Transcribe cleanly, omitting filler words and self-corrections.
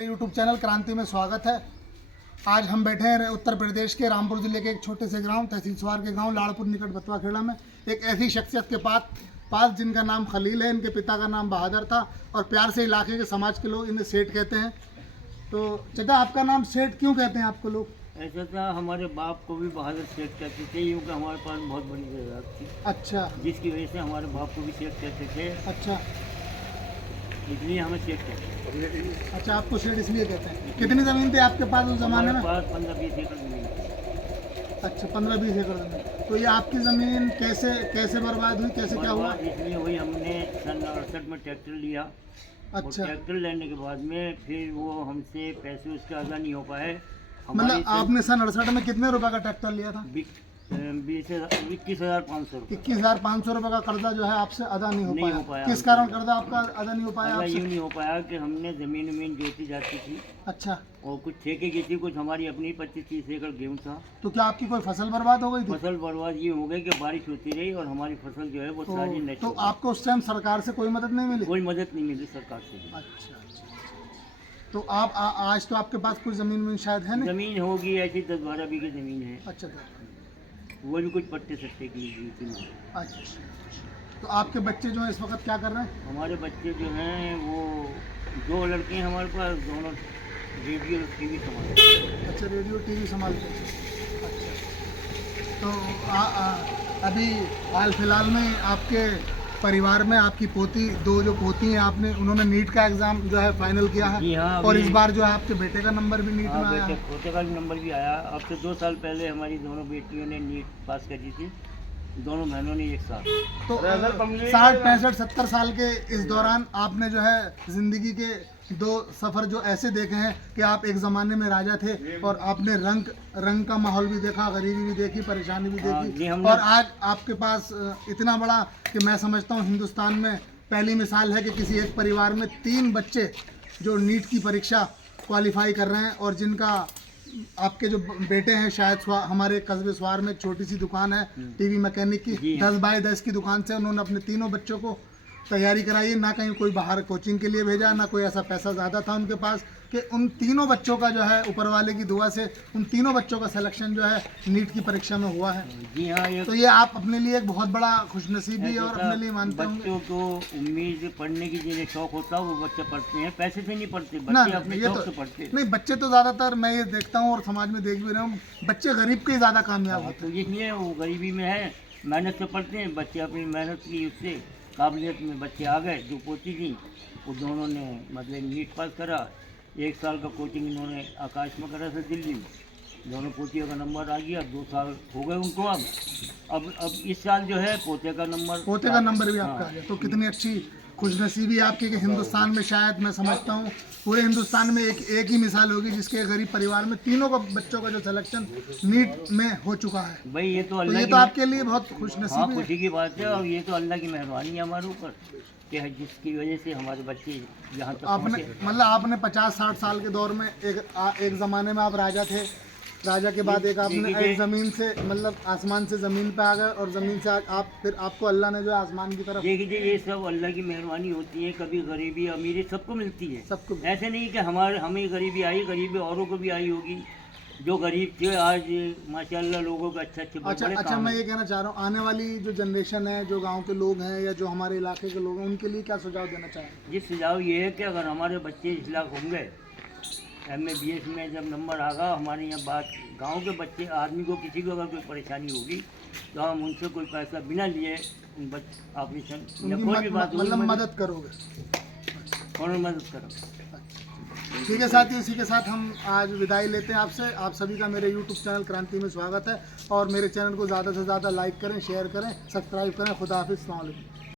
YouTube channel क्रांति में स्वागत है। आज हम बैठे हैं उत्तर प्रदेश के रामपुर जिले के एक छोटे से गांव तहसील स्वार के गांव लाड़पुर निकट बतवा खेड़ा में एक ऐसी शख्सियत के पास जिनका नाम खलील है। इनके पिता का नाम बहादुर था और प्यार से इलाके के समाज के लोग इन्हें सेठ कहते हैं। तो चाचा, आपका नाम सेठ क्यों कहते हैं आपको लोग? ऐसा था, हमारे बाप को भी बहादुर सेठ कहते थे, क्योंकि हमारे पास बहुत बड़ी जायदाद थी। अच्छा, जिसकी वजह से हमारे बाप को भी सेठ कहते थे। अच्छा, इसलिए हमें सेठ कहते हैं। अच्छा, आपको सेठ इसलिए कहते हैं। कितनी ज़मीन थी आपके पास उस ज़माने में? हमारे पास 15-20 एकड़ जमीन थी। अच्छा, 15-20 एकड़ ज़मीन। तो ये आपकी ज़मीन कैसे बर्बाद हुई, कैसे क्या हुआ? इसलिए हुई, हमने सन 68 में ट्रैक्टर लिया। अच्छा, ट्रैक्टर लेने के बाद में फिर वो हमसे पैसे उसके अदा नहीं हो पाए। मतलब आपने सन 68 में कितने रुपए का ट्रैक्टर लिया था? 21,500 रुपये। 21,500 रुपये का कर्जा जो है आपसे अदा नहीं हो पाया। किस कारण कर्जा आपका अदा नहीं हो पाया आपसे? यूँ नहीं हो पाया कि हमने ज़मीन जोती जाती थी। अच्छा, और कुछ ठेके की थी, कुछ हमारी अपनी 25-30 एकड़ गेहूँ था। तो क्या आपकी कोई फसल बर्बाद हो गई थी? फसल बर्बाद ये हो गई कि बारिश होती रही और हमारी फसल जो है वो सारी नष्ट तो हो गई। आपको उस टाइम सरकार से कोई मदद नहीं मिली? कोई मदद नहीं मिली सरकार से। अच्छा, तो आप आज तो आपके पास कुछ ज़मीन शायद है नहीं? ज़मीन होगी ऐसी 10-12 बीघे ज़मीन है। अच्छा, वो भी कुछ पट्टे सट्टे की थी। अच्छा, तो आपके बच्चे जो है इस वक्त क्या कर रहे हैं? हमारे बच्चे जो हैं वो 2 लड़के हैं हमारे पास, दोनों रेडियो टीवी संभालते हैं। अच्छा, रेडियो टीवी संभालते हैं। अच्छा, तो अभी हाल फिलहाल में आपके परिवार में आपकी दो जो पोती हैं, उन्होंने नीट का एग्ज़ाम जो है फाइनल किया है। जी हाँ, और इस बार जो है आपके बेटे का नंबर भी नीट में आया है। बेटे का भी नंबर भी आया। अब से 2 साल पहले हमारी दोनों बेटियों ने नीट पास करी थी, दोनों बहनों ने एक साथ। तो 60, 65, 70 साल के इस दौरान आपने जो है ज़िंदगी के 2 सफ़र जो ऐसे देखे हैं कि आप एक ज़माने में राजा थे और आपने रंग का माहौल भी देखा, गरीबी भी देखी, परेशानी भी देखी, और आज आपके पास इतना बड़ा कि मैं समझता हूँ हिंदुस्तान में पहली मिसाल है कि किसी एक परिवार में 3 बच्चे जो नीट की परीक्षा क्वालिफाई कर रहे हैं। और जिनका आपके जो बेटे हैं शायद हमारे कस्बे स्वार में एक छोटी सी दुकान है टीवी मैकेनिक की, 10 बाय 10 की दुकान से उन्होंने अपने तीनों बच्चों को तैयारी कराई। ना कहीं कोई बाहर कोचिंग के लिए भेजा, ना कोई ऐसा पैसा ज़्यादा था उनके पास कि उन तीनों बच्चों का जो है ऊपर वाले की दुआ से उन तीनों बच्चों का सिलेक्शन जो है नीट की परीक्षा में हुआ है। जी हाँ, तो ये आप अपने लिए एक बहुत बड़ा खुशनसीबी और अपने लिए मानते होंगे। बच्चों को उम्मीद पढ़ने की जिन्हें शौक होता है वो बच्चे पढ़ते हैं, पैसे से नहीं पढ़ते ना, बच्चे, अपने ये शौक तो से पढ़ते हैं। नहीं, बच्चे तो ज़्यादातर मैं ये देखता हूँ और समाज में देख भी रहा हूँ, बच्चे गरीब के ज़्यादा कामयाब होते तो इसलिए वो गरीबी में है, मेहनत से पढ़ते हैं बच्चे, अपनी मेहनत की उससे काबिलियत में बच्चे आ गए। जो पोती थी वो दोनों ने मतलब नीट पास करा, 1 साल का कोचिंग इन्होंने आकाश में करा था दिल्ली में। दोनों पोतियों का नंबर आ गया, 2 साल हो गए उनको। अब इस साल जो है पोते का नंबर भी आपका आ गया। तो कितनी अच्छी खुशनसीबी आपकी कि हिंदुस्तान में शायद मैं समझता हूँ पूरे हिंदुस्तान में एक ही मिसाल होगी जिसके गरीब परिवार में तीनों का बच्चों का जो सिलेक्शन नीट में हो चुका है। भाई ये तो अल्लाह ये तो आपके लिए बहुत खुशनसीबी है। खुशी की बात है, और ये तो अल्लाह की मेहरबानी है हमारे ऊपर कि जिसकी वजह से हमारे बच्चे यहाँ तक आपने 50-60 साल के दौर में एक ज़माने में आप राजा थे, राजा के बाद एक ज़मीन से मतलब आसमान से ज़मीन पे आ गए और ज़मीन से फिर आपको अल्लाह ने जो है आसमान की तरफ। देखिए, ये सब अल्लाह की मेहरबानी होती है। कभी गरीबी अमीरी सबको मिलती है, सबको। ऐसे नहीं कि हमें गरीबी आई, गरीबी औरों को भी आई होगी। जो गरीब थे आज माशाल्लाह लोगों को अच्छा, मैं ये कहना चाह रहा हूँ, आने वाली जो जनरेशन है, जो गाँव के लोग हैं या जो हमारे इलाके के लोग हैं, उनके लिए क्या सुझाव देना चाहेंगे? जी, सुझाव ये है कि अगर हमारे बच्चे इस लायक होंगे, MA BS में जब नंबर आगा, हमारे यहाँ बात गांव के बच्चे आदमी को किसी को अगर कोई परेशानी होगी तो हम उनसे कोई पैसा बिना लिए उन ऑपरेशन या कोई भी बात मतलब मदद करोगे और मदद करोगे। ठीक है साथियों, इसी के साथ हम आज विदाई लेते हैं आपसे। आप सभी का मेरे YouTube चैनल क्रांति में स्वागत है और मेरे चैनल को ज़्यादा से ज़्यादा लाइक करें, शेयर करें, सब्सक्राइब करें। खुदा हाफिज़, अस्सलाम वालेकुम।